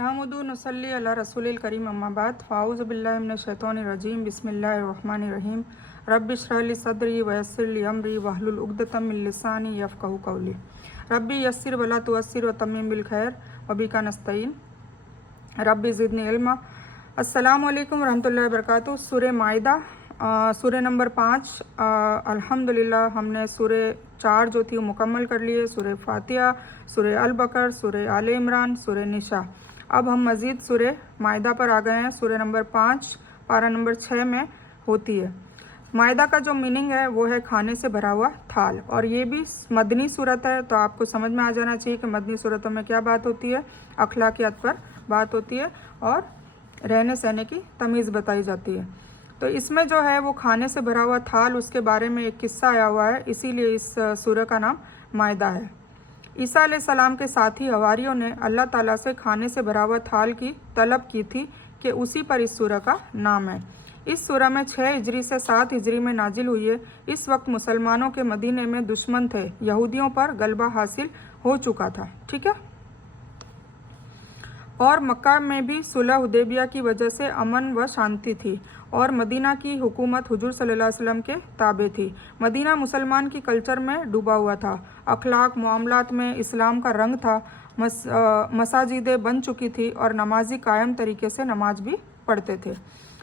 नहमदु नसल्ली अला रसूलिल करीम अम्मा बाद फ़ाऊज़ु बिल्लाहि मिनश शैतानिर रजीम बिस्मिल्लाहिर रहमानिर रहीम रब्बि इश्रह ली सदरी व यस्सिर ली अमरी वहलुल उक़दतम मिन लिसानी यफ़क़हू क़ौली रब्बि यस्सिर वला तुअस्सिर व तम्मिम बिल खैर व बिका नस्तईन रब्बि ज़िदनी इल्मा। अस्सलामु अलैकुम रहमतुल्लाहि व बरकातुहू। सूरह माइदा सूरह नंबर 5। अल्हम्दुलिल्लाह हमने सूरह 4 जो थी वो मुकम्मल कर लिए। सूरह फातिहा, सूरह अल बकर, सूरह आले इमरान, सूरह निसा। अब हम मज़ीद सूरह माइदा पर आ गए हैं। सूरह नंबर 5 पारा नंबर 6 में होती है। माइदा का जो मीनिंग है वो है खाने से भरा हुआ थाल, और ये भी मदनी सूरत है, तो आपको समझ में आ जाना चाहिए कि मदनी सूरतों में क्या बात होती है। अखलाकियात पर बात होती है और रहने सहने की तमीज़ बताई जाती है। तो इसमें जो है वो खाने से भरा हुआ थाल, उसके बारे में एक किस्सा आया हुआ है, इसीलिए इस सूरह का नाम माइदा है। ईसा अलैहिस्सलाम के साथी हवारियों ने अल्लाह ताला से खाने से भरा हुआ थाल की तलब की थी कि उसी पर इस सूरह का नाम है। इस सूरह में 6 हिजरी से 7 हिजरी में नाजिल हुई है। इस वक्त मुसलमानों के मदीने में दुश्मन थे, यहूदियों पर गलबा हासिल हो चुका था, ठीक है, और मक्का में भी सुलह हुदैबिया की वजह से अमन व शांति थी, और मदीना की हुकूमत हुजूर सल्लल्लाहु अलैहि वसल्लम के ताबे थी। मदीना मुसलमान की कल्चर में डूबा हुआ था। अखलाक मामलात में इस्लाम का रंग था। मसाजिदें बन चुकी थी और नमाजी कायम तरीके से नमाज भी पढ़ते थे।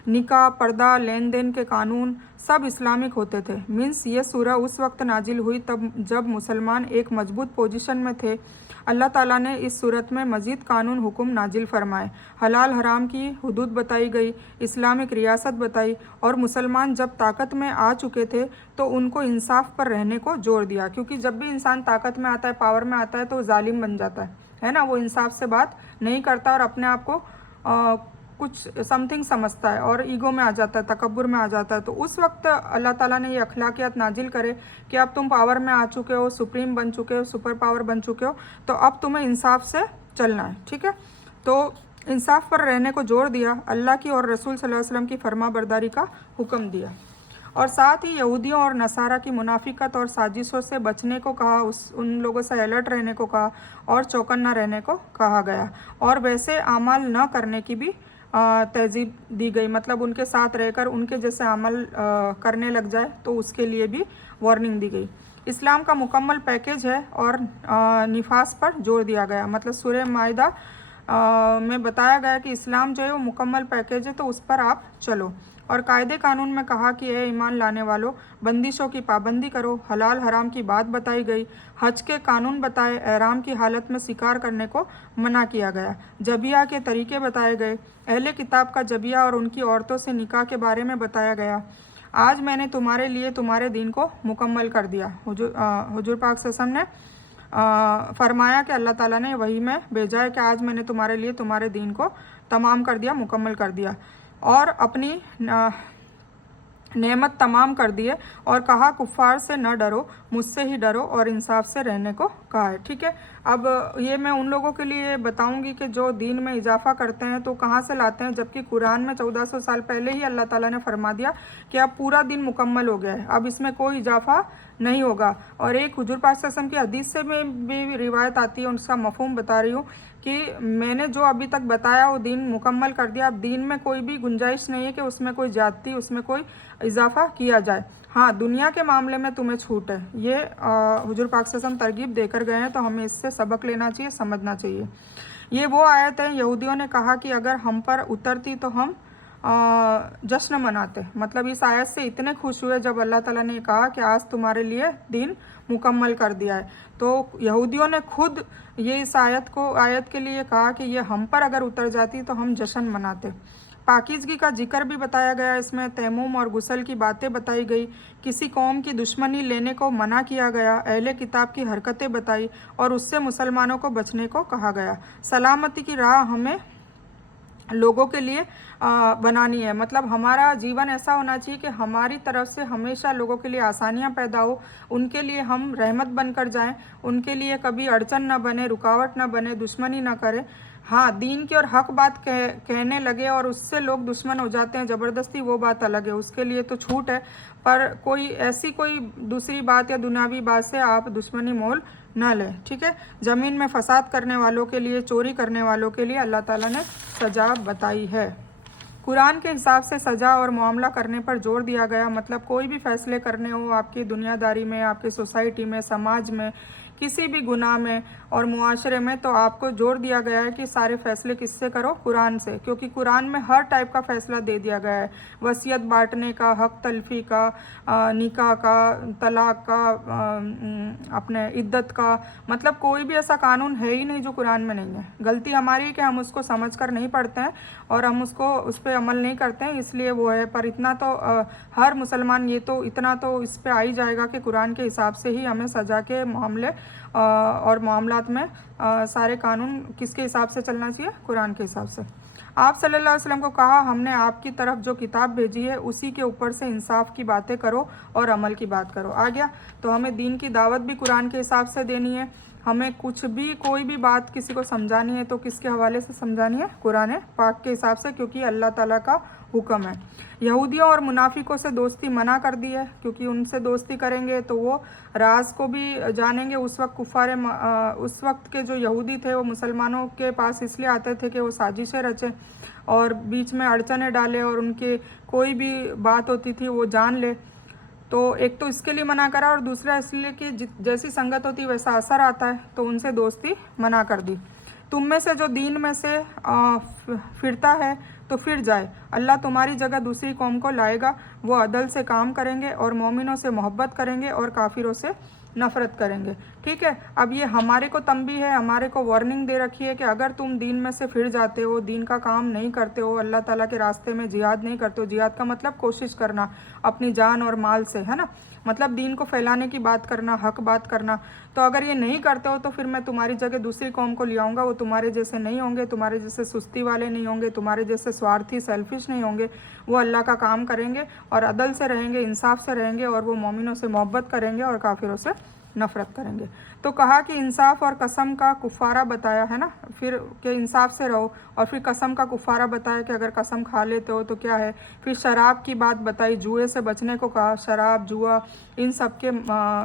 निकाह, पर्दा, लेन देन के कानून सब इस्लामिक होते थे। मीन्स ये सूरह उस वक्त नाजिल हुई तब जब मुसलमान एक मजबूत पोजीशन में थे। अल्लाह ताला ने इस सूरत में मज़ीद कानून हुक्म नाजिल फरमाए, हलाल हराम की हुदूद बताई गई, इस्लामिक रियासत बताई, और मुसलमान जब ताकत में आ चुके थे तो उनको इंसाफ पर रहने को जोर दिया, क्योंकि जब भी इंसान ताकत में आता है, पावर में आता है, तो जालिम बन जाता है ना। वो इंसाफ से बात नहीं करता और अपने आप को कुछ समथिंग समझता है और ईगो में आ जाता है, तकब्बुर में आ जाता है। तो उस वक्त अल्लाह ताला ने ये अखलाकियात नाजिल करे कि अब तुम पावर में आ चुके हो, सुप्रीम बन चुके हो, सुपर पावर बन चुके हो, तो अब तुम्हें इंसाफ से चलना है, ठीक है। तो इंसाफ पर रहने को जोर दिया, अल्लाह की और रसूल सल्लल्लाहु अलैहि वसल्लम की फरमा बरदारी का हुक्म दिया, और साथ ही यहूदियों और नसारा की मुनाफिकत और साजिशों से बचने को कहा, उन लोगों से अलर्ट रहने को कहा और चौकन्ना रहने को कहा गया, और वैसे अमाल न करने की भी तहजीब दी गई। मतलब उनके साथ रहकर उनके जैसे अमल करने लग जाए तो उसके लिए भी वार्निंग दी गई। इस्लाम का मुकम्मल पैकेज है और निफास पर जोर दिया गया। मतलब सूरह माइदा में बताया गया कि इस्लाम जो है वो मुकम्मल पैकेज है, तो उस पर आप चलो। और कायदे कानून में कहा कि ए ईमान लाने वालों, बंदिशों की पाबंदी करो। हलाल हराम की बात बताई गई। हज के कानून बताए। एहराम की हालत में शिकार करने को मना किया गया। जबिया के तरीके बताए गए। अहले किताब का जबिया और उनकी औरतों से निकाह के बारे में बताया गया। आज मैंने तुम्हारे लिए तुम्हारे दीन को मुकम्मल कर दिया। हुजूर पाक सल्लल्लाहु अलैहि वसल्लम ने फरमाया कि अल्लाह ताला ने वही में भेजा है कि आज मैंने तुम्हारे लिए तुम्हारे दीन को तमाम कर दिया, मुकम्मल कर दिया, और अपनी नेमत तमाम कर दिए, और कहा कुफ़ार से न डरो, मुझसे ही डरो, और इंसाफ से रहने को कहा है, ठीक है। अब ये मैं उन लोगों के लिए बताऊंगी कि जो दीन में इजाफा करते हैं तो कहाँ से लाते हैं, जबकि कुरान में 1400 साल पहले ही अल्लाह ताला ने फरमा दिया कि अब पूरा दिन मुकम्मल हो गया है, अब इसमें कोई इजाफा नहीं होगा। और एक हुजूर पाक सल्लल्लाहु अलैहि वसल्लम की हदीस से भी रिवायत आती है, उसका मफहूम बता रही हूँ कि मैंने जो अभी तक बताया वो दीन मुकम्मल कर दिया। अब दीन में कोई भी गुंजाइश नहीं है कि उसमें कोई ज्यादती, उसमें कोई इजाफा किया जाए। हाँ, दुनिया के मामले में तुम्हें छूट है। ये हुजूर पाक सल्लल्लाहु अलैहि वसल्लम तरगीब देकर गए हैं, तो हमें इससे सबक लेना चाहिए, समझना चाहिए। ये वो आयत है, यहूदियों ने कहा कि अगर हम पर उतरती तो हम जश्न मनाते। मतलब इस आयत से इतने खुश हुए जब अल्लाह ताला ने कहा कि आज तुम्हारे लिए दीन मुकम्मल कर दिया है। तो यहूदियों ने खुद ये इस आयत के लिए कहा कि ये हम पर अगर उतर जाती तो हम जश्न मनाते। पाकीज़गी का जिक्र भी बताया गया। इसमें तैमूम और गुस्ल की बातें बताई गई। किसी कौम की दुश्मनी लेने को मना किया गया। अहले किताब की हरकतें बताई और उससे मुसलमानों को बचने को कहा गया। सलामती की राह हमें लोगों के लिए बनानी है। मतलब हमारा जीवन ऐसा होना चाहिए कि हमारी तरफ से हमेशा लोगों के लिए आसानियां पैदा हो, उनके लिए हम रहमत बनकर जाएं, उनके लिए कभी अड़चन ना बने, रुकावट ना बने, दुश्मनी ना करें। हाँ, दीन की और हक बात कहने लगे और उससे लोग दुश्मन हो जाते हैं ज़बरदस्ती, वो बात अलग है, उसके लिए तो छूट है। पर कोई दूसरी बात या दुनियावी बात से आप दुश्मनी मोल न लें, ठीक है। ज़मीन में फसाद करने वालों के लिए, चोरी करने वालों के लिए अल्लाह ताला ने सज़ा बताई है। कुरान के हिसाब से सज़ा और मामला करने पर जोर दिया गया, मतलब कोई भी फैसले करने हो आपकी दुनियादारी में, आपकी सोसाइटी में, समाज में, किसी भी गुनाह में और मुआशरे में, तो आपको जोर दिया गया है कि सारे फैसले किससे करो, कुरान से, क्योंकि कुरान में हर टाइप का फ़ैसला दे दिया गया है। वसीयत बांटने का, हक तलफी का, निकाह का, तलाक का, अपने इद्दत का, मतलब कोई भी ऐसा कानून है ही नहीं जो कुरान में नहीं है। गलती हमारी है कि हम उसको समझ कर नहीं पढ़ते हैं और हम उस पर अमल नहीं करते हैं, इसलिए वो है। पर इतना तो हर मुसलमान इतना तो इस पे आ ही जाएगा कि कुरान के हिसाब से ही हमें सज़ा के मामले और मामलात में सारे कानून किसके हिसाब से चलना चाहिए, कुरान के हिसाब से। आप सल्लल्लाहु अलैहि वसल्लम को कहा, हमने आपकी तरफ जो किताब भेजी है उसी के ऊपर से इंसाफ की बातें करो और अमल की बात करो। आ गया। तो हमें दीन की दावत भी कुरान के हिसाब से देनी है। हमें कोई भी बात किसी को समझानी है तो किसके हवाले से समझानी है, कुरान पाक के हिसाब से, क्योंकि अल्लाह ताला का हुक्म है। यहूदियों और मुनाफिकों से दोस्ती मना कर दी है, क्योंकि उनसे दोस्ती करेंगे तो वो राज को भी जानेंगे। उस वक्त के जो यहूदी थे वो मुसलमानों के पास इसलिए आते थे कि वो साजिशें रचें और बीच में अड़चने डाले और उनके कोई भी बात होती थी वो जान ले। तो एक तो इसके लिए मना करा और दूसरा इसलिए कि जैसी संगत होती वैसा असर आता है, तो उनसे दोस्ती मना कर दी। तुम में से जो दीन में से फिरता है तो फिर जाए, अल्लाह तुम्हारी जगह दूसरी कौम को लाएगा, वो अदल से काम करेंगे और मोमिनों से मोहब्बत करेंगे और काफिरों से नफ़रत करेंगे, ठीक है। अब ये हमारे को तंबी है, हमारे को वार्निंग दे रखी है कि अगर तुम दीन में से फिर जाते हो, दीन का काम नहीं करते हो, अल्लाह ताला के रास्ते में जिहाद नहीं करते हो, जिहाद का मतलब कोशिश करना अपनी जान और माल से, है ना, मतलब दीन को फैलाने की बात करना, हक बात करना, तो अगर ये नहीं करते हो तो फिर मैं तुम्हारी जगह दूसरी कौम को ले आऊँगा। वो तुम्हारे जैसे नहीं होंगे, तुम्हारे जैसे सुस्ती वाले नहीं होंगे, तुम्हारे जैसे स्वार्थी सेल्फिश नहीं होंगे। वो अल्लाह का काम करेंगे और अदल से रहेंगे, इंसाफ से रहेंगे और वो मोमिनों से मोहब्बत करेंगे और काफिरों से नफ़रत करेंगे। तो कहा कि इंसाफ और कसम का कुफारा बताया, है ना, फिर कि इंसाफ से रहो, और फिर कसम का कुफारा बताया कि अगर कसम खा लेते हो तो क्या है। फिर शराब की बात बताई, जुए से बचने को कहा, शराब जुआ इन सब के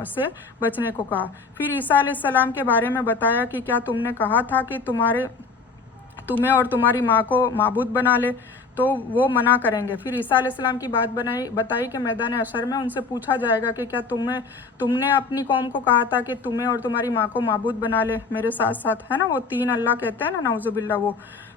से बचने को कहा। फिर ईसा अलैहिस्सलाम के बारे में बताया कि क्या तुमने कहा था कि तुम्हें और तुम्हारी माँ को माबूद बना ले, तो वो मना करेंगे। फिर ईसा अलैहिस्सलाम की बात बताई कि मैदान हशर में उनसे पूछा जाएगा कि क्या तुमने अपनी कौम को कहा था कि तुम्हें और तुम्हारी माँ को माबूद बना ले मेरे साथ साथ, है ना, वो 3 अल्लाह कहते हैं ना, नाउजुबिल्ला,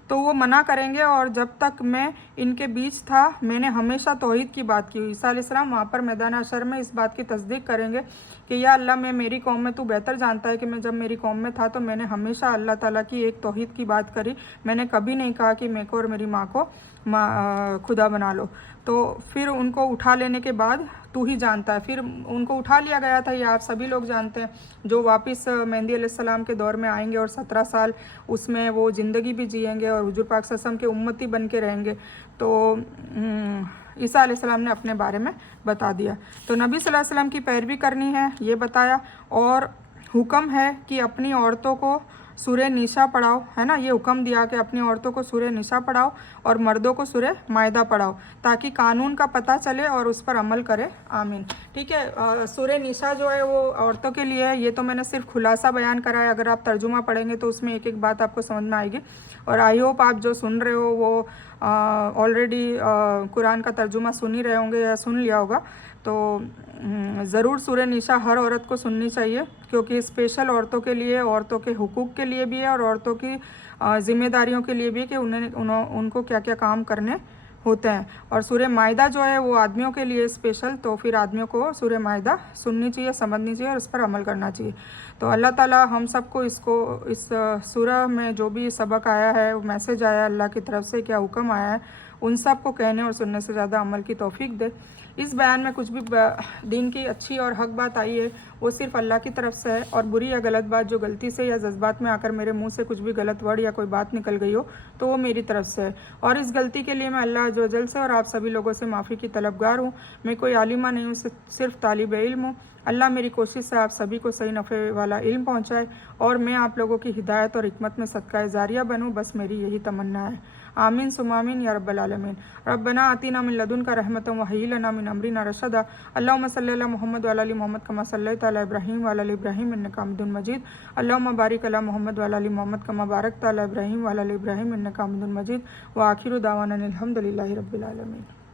तो वो मना करेंगे। और जब तक मैं इनके बीच था मैंने हमेशा तौहीद की बात की। ईसा अलैहिस्सलाम वहाँ पर मैदान हशर में इस बात की तस्दीक करेंगे कि या अल्लाह, मैं मेरी कौम में, तू बेहतर जानता है कि मैं जब मेरी कौम में था तो मैंने हमेशा अल्लाह ताला की एक तौहीद की बात करी, मैंने कभी नहीं कहा कि मेरे को और मेरी माँ को खुदा बना लो। तो फिर उनको उठा लेने के बाद तू ही जानता है, फिर उनको उठा लिया गया था, ये आप सभी लोग जानते हैं, जो वापस मेहदी अलैहिस्सलाम के दौर में आएंगे और 17 साल उसमें वो ज़िंदगी भी जिएंगे और हुजूर पाक सल्लल्लाहु अलैहि वसल्लम के उम्मती बन के रहेंगे। तो ईसा अलैहिस्सलाम ने अपने बारे में बता दिया। तो नबी सल्लल्लाहु अलैहि वसल्लम की पैरवी करनी है, ये बताया, और हुक्म है कि अपनी औरतों को सूरह निसा पढ़ाओ, है ना, ये हुक्म दिया कि अपनी औरतों को सूरह निसा पढ़ाओ और मर्दों को सूरह मायदा पढ़ाओ, ताकि कानून का पता चले और उस पर अमल करे, आमीन, ठीक है। सूरह निसा जो है वो औरतों के लिए है, ये तो मैंने सिर्फ खुलासा बयान करा है, अगर आप तर्जुमा पढ़ेंगे तो उसमें एक एक बात आपको समझ में आएगी। और आई होप आप जो सुन रहे हो वो ऑलरेडी कुरान का तर्जुमा सुन ही रहे होंगे या सुन लिया होगा। तो ज़रूर सूरह निसा हर औरत को सुननी चाहिए, क्योंकि स्पेशल औरतों के लिए, औरतों के हुकूक के लिए भी है और औरतों की ज़िम्मेदारियों के लिए भी है कि उनको क्या क्या काम करने होते हैं। और सूरह मायदा जो है वो आदमियों के लिए स्पेशल, तो फिर आदमियों को सूरह मायदा सुननी चाहिए, समझनी चाहिए और उस पर अमल करना चाहिए। तो अल्लाह ताला हम सबको इस सूरह में जो भी सबक आया है, मैसेज आया है अल्लाह की तरफ से, क्या हुक्म आया है, उन सब को कहने और सुनने से ज़्यादा अमल की तौफीक दे। इस बयान में कुछ भी दीन की अच्छी और हक बात आई है वो सिर्फ अल्लाह की तरफ से है, और बुरी या गलत बात जो गलती से या जज्बात में आकर मेरे मुंह से कुछ भी गलत वर्ड या कोई बात निकल गई हो तो वो मेरी तरफ से है, और इस गलती के लिए मैं अल्लाह अज़्ज़ वजल से और आप सभी लोगों से माफ़ी की तलबगार हूँ। मैं कोई आलिमा नहीं हूँ, सिर्फ तालिब इल्म हूँ, اللہ میری کوشش سے آپ سبھی کو صحیح نفع والا علم پہنچائے اور میں آپ لوگوں کی ہدایت اور حکمت میں صدقہ جاریہ بنوں، بس میری یہی تمنا ہے۔ آمین ثم آمین یا رب العالمین۔ ربنا آتنا من لدنک رحمۃ وہیئ لنا من امرنا رشدا۔ اللہم صلی علی محمد وعلی آل محمد کما صلیت علی ابراہیم وعلی آل ابراہیم انک حمید مجید۔ اللہم بارک علی محمد وعلی آل محمد کما بارکت علی ابراہیم وعلی آل ابراہیم انک حمید مجید۔ وآخر دعوانا الحمد للہ رب العالمین۔